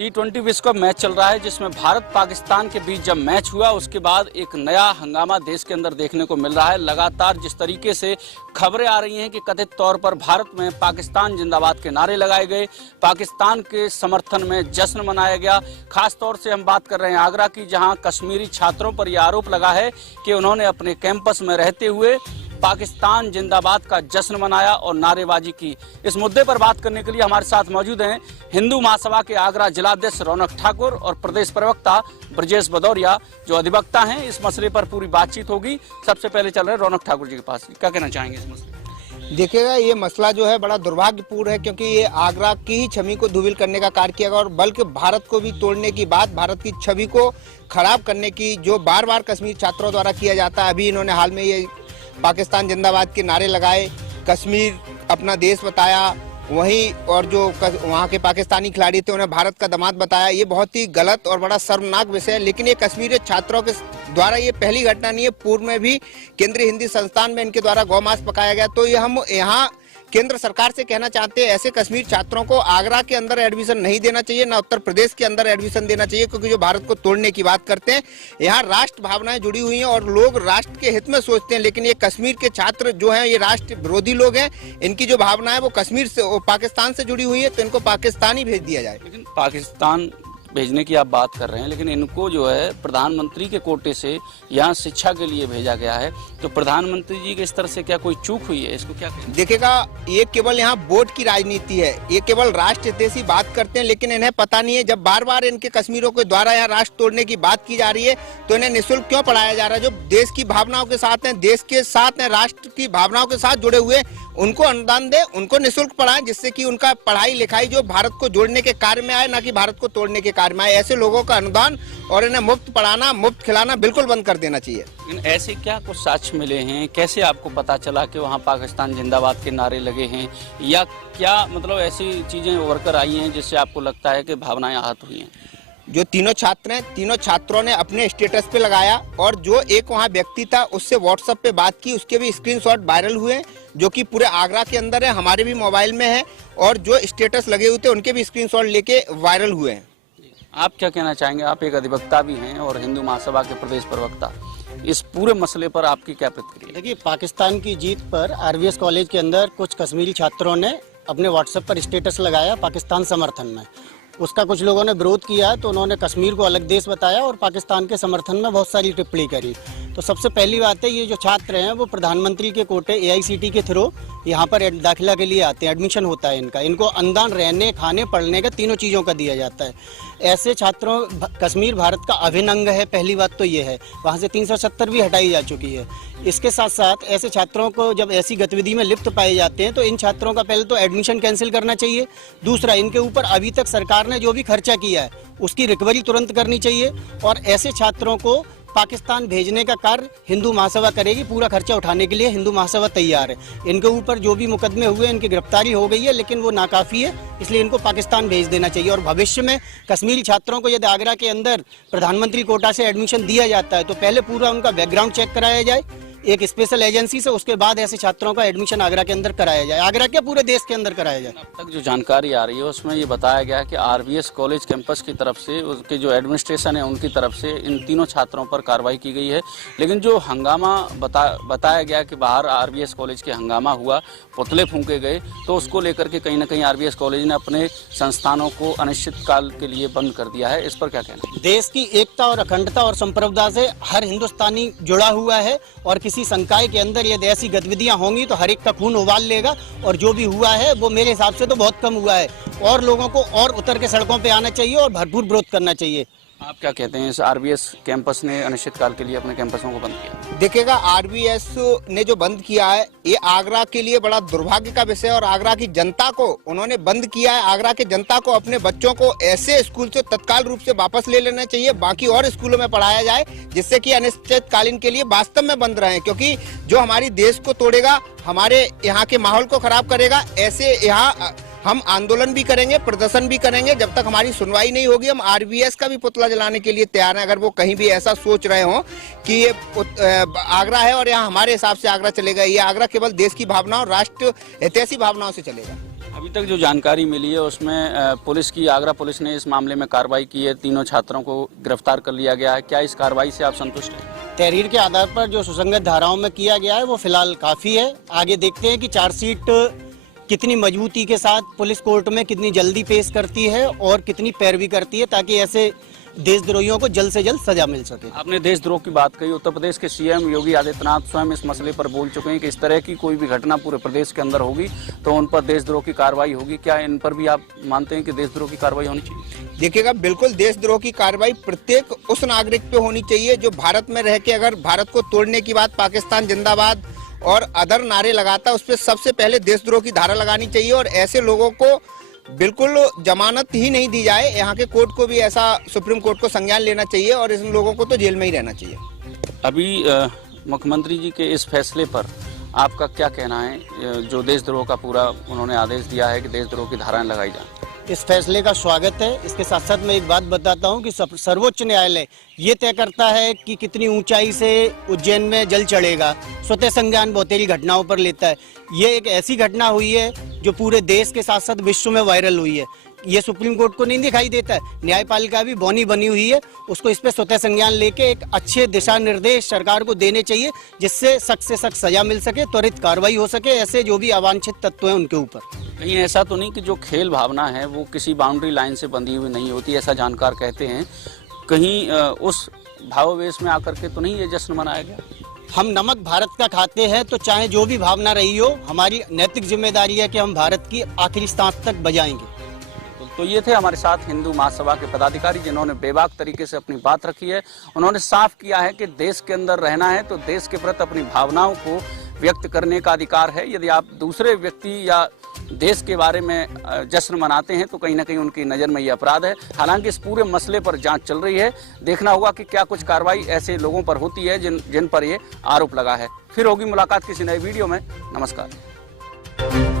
T20 विश्व cup match चल रहा है जिसमें भारत पाकिस्तान के बीच जब मैच हुआ उसके बाद एक नया हंगामा देश के अंदर देखने को मिल रहा है। लगातार जिस तरीके से खबरें आ रही हैं कि कथित तौर पर भारत में पाकिस्तान जिंदाबाद के नारे लगाए गए, पाकिस्तान के समर्थन में जश्न मनाया गया। खास तौर से हम बात कर रहे हैं आगरा की, जहां कश्मीरी छात्रों पर यह आरोप लगा है कि उन्होंने अपने कैंपस में रहते हुए पाकिस्तान जिंदाबाद का जश्न मनाया और नारेबाजी की। इस मुद्दे पर बात करने के लिए हमारे साथ मौजूद हैं हिंदू महासभा के आगरा जिलाध्यक्ष रौनक ठाकुर और प्रदेश प्रवक्ता ब्रजेश भदौरिया, जो अधिवक्ता हैं। इस मसले पर पूरी बातचीत होगी। सबसे पहले चल रहे हैं रौनक ठाकुर जी के पास। क्या कहना चाहेंगे इस मसले? देखिएगा, ये मसला जो है बड़ा दुर्भाग्यपूर्ण है, क्योंकि ये आगरा की ही छवि को धूमिल करने का कार्य किया गया और बल्कि भारत को भी तोड़ने की बात, भारत की छवि को खराब करने की जो बार बार कश्मीर छात्रों द्वारा किया जाता है। अभी इन्होंने हाल में ये पाकिस्तान जिंदाबाद के नारे लगाए, कश्मीर अपना देश बताया, वहीं और जो वहाँ के पाकिस्तानी खिलाड़ी थे उन्हें भारत का दामाद बताया। ये बहुत ही गलत और बड़ा शर्मनाक विषय है। लेकिन ये कश्मीरी छात्रों के द्वारा ये पहली घटना नहीं है, पूर्व में भी केंद्रीय हिंदी संस्थान में इनके द्वारा गौ मांस पकाया गया। तो ये हम यहाँ केंद्र सरकार से कहना चाहते हैं, ऐसे कश्मीर छात्रों को आगरा के अंदर एडमिशन नहीं देना चाहिए, ना उत्तर प्रदेश के अंदर एडमिशन देना चाहिए, क्योंकि जो भारत को तोड़ने की बात करते हैं, यहाँ राष्ट्र भावनाएं जुड़ी हुई हैं और लोग राष्ट्र के हित में सोचते हैं। लेकिन ये कश्मीर के छात्र जो हैं, ये राष्ट्र विरोधी लोग हैं। इनकी जो भावना है वो कश्मीर से, वो पाकिस्तान से जुड़ी हुई है, तो इनको पाकिस्तान ही भेज दिया जाए। लेकिन पाकिस्तान भेजने की आप बात कर रहे हैं, लेकिन इनको जो है प्रधानमंत्री के कोटे से यहाँ शिक्षा के लिए भेजा गया है। तो प्रधानमंत्री जी के स्तर से क्या कोई चूक हुई है? इसको क्या कहें? देखिएगा, ये केवल यहाँ वोट की राजनीति है, ये केवल राष्ट्र हितैषी बात करते हैं, लेकिन इन्हें पता नहीं है जब बार बार इनके कश्मीरों के द्वारा यहाँ राष्ट्र तोड़ने की बात की जा रही है तो इन्हें निःशुल्क क्यों पढ़ाया जा रहा है? जो देश की भावनाओं के साथ हैं, देश के साथ हैं, राष्ट्र की भावनाओं के साथ जुड़े हुए, उनको अनुदान दे, उनको निःशुल्क पढ़ाएं, जिससे कि उनका पढ़ाई लिखाई जो भारत को जोड़ने के कार्य में आए, ना कि भारत को तोड़ने के कार्य में आए। ऐसे लोगों का अनुदान और इन्हें मुफ्त पढ़ाना, मुफ्त खिलाना बिल्कुल बंद कर देना चाहिए। लेकिन ऐसे क्या कुछ साक्ष्य मिले हैं? कैसे आपको पता चला कि वहाँ पाकिस्तान जिंदाबाद के नारे लगे हैं, या क्या मतलब ऐसी चीजें उभर कर आई हैं जिससे आपको लगता है कि भावनाएं आहत हुई हैं? जो तीनों छात्र हैं, तीनों छात्रों ने अपने स्टेटस पे लगाया और जो एक वहाँ व्यक्ति था उससे व्हाट्सएप पे बात की, उसके भी स्क्रीनशॉट वायरल हुए, जो कि पूरे आगरा के अंदर है, हमारे भी मोबाइल में है, और जो स्टेटस लगे हुए थे उनके भी स्क्रीनशॉट लेके वायरल हुए हैं। आप क्या कहना चाहेंगे? आप एक अधिवक्ता भी हैं और हिंदू महासभा के प्रदेश प्रवक्ता, इस पूरे मसले पर आपकी क्या प्रतिक्रिया? देखिए, पाकिस्तान की जीत पर आरवीएस कॉलेज के अंदर कुछ कश्मीरी छात्रों ने अपने व्हाट्सएप पर स्टेटस लगाया पाकिस्तान समर्थन में। उसका कुछ लोगों ने विरोध किया, तो उन्होंने कश्मीर को अलग देश बताया और पाकिस्तान के समर्थन में बहुत सारी टिप्पणी करी। तो सबसे पहली बात है, ये जो छात्र हैं वो प्रधानमंत्री के कोटे AICT के थ्रू यहाँ पर दाखिला के लिए आते हैं, एडमिशन होता है इनका। इनको अनुदान रहने, खाने, पढ़ने का, तीनों चीज़ों का दिया जाता है। ऐसे छात्रों, कश्मीर भारत का अभिन्न अंग है, पहली बात तो ये है। वहाँ से 370 भी हटाई जा चुकी है। इसके साथ साथ ऐसे छात्रों को जब ऐसी गतिविधि में लिप्त पाए जाते हैं तो इन छात्रों का पहले तो एडमिशन कैंसिल करना चाहिए। दूसरा, इनके ऊपर अभी तक सरकार ने जो भी खर्चा किया है उसकी रिकवरी तुरंत करनी चाहिए और ऐसे छात्रों को पाकिस्तान भेजने का कार्य हिंदू महासभा करेगी। पूरा खर्चा उठाने के लिए हिंदू महासभा तैयार है। इनके ऊपर जो भी मुकदमे हुए, इनकी गिरफ्तारी हो गई है, लेकिन वो नाकाफी है, इसलिए इनको पाकिस्तान भेज देना चाहिए। और भविष्य में कश्मीरी छात्रों को यदि आगरा के अंदर प्रधानमंत्री कोटा से एडमिशन दिया जाता है तो पहले पूरा उनका बैकग्राउंड चेक कराया जाए एक स्पेशल एजेंसी से, उसके बाद ऐसे छात्रों का एडमिशन आगरा के अंदर कराया जाए, आगरा के पूरे देश के अंदर कराया जाए। अब तक जो जानकारी आ रही है उसमें ये बताया गया कि आरवीएस कॉलेज कैंपस की तरफ से, उसके जो एडमिनिस्ट्रेशन है उनकी तरफ से इन तीनों छात्रों पर कार्रवाई की गई है। लेकिन जो हंगामा बताया गया कि बाहर आरवीएस कॉलेज के हंगामा हुआ, पुतले फूंके गए, तो उसको लेकर के कहीं ना कहीं आरवीएस कॉलेज ने अपने संस्थानों को अनिश्चितकाल के लिए बंद कर दिया है। इस पर क्या कहना? देश की एकता और अखंडता और संप्रभुता से हर हिंदुस्तानी जुड़ा हुआ है और किसी संकाय के अंदर यदि ऐसी गतिविधियां होंगी तो हर एक का खून उबाल लेगा। और जो भी हुआ है वो मेरे हिसाब से तो बहुत कम हुआ है, और लोगों को और उतर के सड़कों पे आना चाहिए और भरपूर विरोध करना चाहिए। आप क्या कहते हैं? इस आरवीएस कैंपस ने अनिश्चितकाल के लिए अपने कैंपसों को बंद किया। देखिएगा, आरवीएस ने जो बंद किया है ये आगरा के लिए बड़ा दुर्भाग्य का विषय है और आगरा की जनता को उन्होंने बंद किया है। आगरा की जनता को अपने बच्चों को ऐसे स्कूल से तत्काल रूप से वापस ले लेना चाहिए, बाकी और स्कूलों में पढ़ाया जाए, जिससे कि अनिश्चितकालीन के लिए वास्तव में बंद रहे, क्योंकि जो हमारी देश को तोड़ेगा, हमारे यहाँ के माहौल को खराब करेगा, ऐसे यहाँ हम आंदोलन भी करेंगे, प्रदर्शन भी करेंगे। जब तक हमारी सुनवाई नहीं होगी हम आरवीएस का भी पुतला जलाने के लिए तैयार हैं। अगर वो कहीं भी ऐसा सोच रहे हो कि ये आगरा है और यहाँ हमारे हिसाब से आगरा चलेगा, ये आगरा केवल देश की भावना और राष्ट्र हितैषी भावनाओं से चलेगा। अभी तक जो जानकारी मिली है उसमें पुलिस की, आगरा पुलिस ने इस मामले में कार्रवाई की है, तीनों छात्रों को गिरफ्तार कर लिया गया है। क्या इस कार्रवाई से आप संतुष्ट हैं? तहरीर के आधार पर जो सुसंगत धाराओं में किया गया है वो फिलहाल काफ़ी है। आगे देखते हैं कि चार्जशीट कितनी मजबूती के साथ पुलिस कोर्ट में कितनी जल्दी पेश करती है और कितनी पैरवी करती है, ताकि ऐसे देशद्रोहियों को जल्द से जल्द सजा मिल सके। आपने देशद्रोह की बात कही। उत्तर प्रदेश के सीएम योगी आदित्यनाथ स्वयं इस मसले पर बोल चुके हैं कि इस तरह की कोई भी घटना पूरे प्रदेश के अंदर होगी तो उन पर देशद्रोह की कार्रवाई होगी। क्या इन पर भी आप मानते हैं कि देशद्रोह की कार्रवाई होनी चाहिए? देखिएगा, बिल्कुल देशद्रोह की कार्रवाई प्रत्येक उस नागरिक पे होनी चाहिए जो भारत में रह के अगर भारत को तोड़ने की बात, पाकिस्तान जिंदाबाद और अदर नारे लगाता है, उस पर सबसे पहले देशद्रोह की धारा लगानी चाहिए और ऐसे लोगों को बिल्कुल जमानत ही नहीं दी जाए। यहाँ के कोर्ट को भी ऐसा, सुप्रीम कोर्ट को संज्ञान लेना चाहिए और इन लोगों को तो जेल में ही रहना चाहिए। अभी मुख्यमंत्री जी के इस फैसले पर आपका क्या कहना है? जो देशद्रोह का पूरा उन्होंने आदेश दिया है कि देशद्रोह की धाराएं लगाई जाएं। इस फैसले का स्वागत है। इसके साथ साथ मैं एक बात बताता हूं कि सर्वोच्च न्यायालय ये तय करता है कि कितनी ऊंचाई से उज्जैन में जल चढ़ेगा। स्वतः संज्ञान बहुतेरी घटनाओं पर लेता है। ये एक ऐसी घटना हुई है जो पूरे देश के साथ साथ विश्व में वायरल हुई है। ये सुप्रीम कोर्ट को नहीं दिखाई देता है। न्यायपालिका भी बौनी बनी हुई है, उसको इस पे स्वतः संज्ञान लेके एक अच्छे दिशा निर्देश सरकार को देने चाहिए, जिससे सख्त से सख्त सजा मिल सके, त्वरित कार्रवाई हो सके ऐसे जो भी अवांछित तत्व हैं उनके ऊपर। कहीं ऐसा तो नहीं कि जो खेल भावना है वो किसी बाउंड्री लाइन से बंधी हुई नहीं होती, ऐसा जानकार कहते हैं। कहीं उस भावावेश में आकर के तो नहीं ये जश्न मनाया गया? हम नमक भारत का खाते हैं तो चाहे जो भी भावना रही हो, हमारी नैतिक जिम्मेदारी है कि हम भारत की आखिरी सांस तक बजाएंगे। तो ये थे हमारे साथ हिंदू महासभा के पदाधिकारी जिन्होंने बेबाक तरीके से अपनी बात रखी है। उन्होंने साफ किया है कि देश के अंदर रहना है तो देश के प्रति अपनी भावनाओं को व्यक्त करने का अधिकार है। यदि आप दूसरे व्यक्ति या देश के बारे में जश्न मनाते हैं तो कहीं ना कहीं उनकी नज़र में ये अपराध है। हालांकि इस पूरे मसले पर जांच चल रही है। देखना होगा कि क्या कुछ कार्रवाई ऐसे लोगों पर होती है जिन पर ये आरोप लगा है। फिर होगी मुलाकात किसी नए वीडियो में। नमस्कार।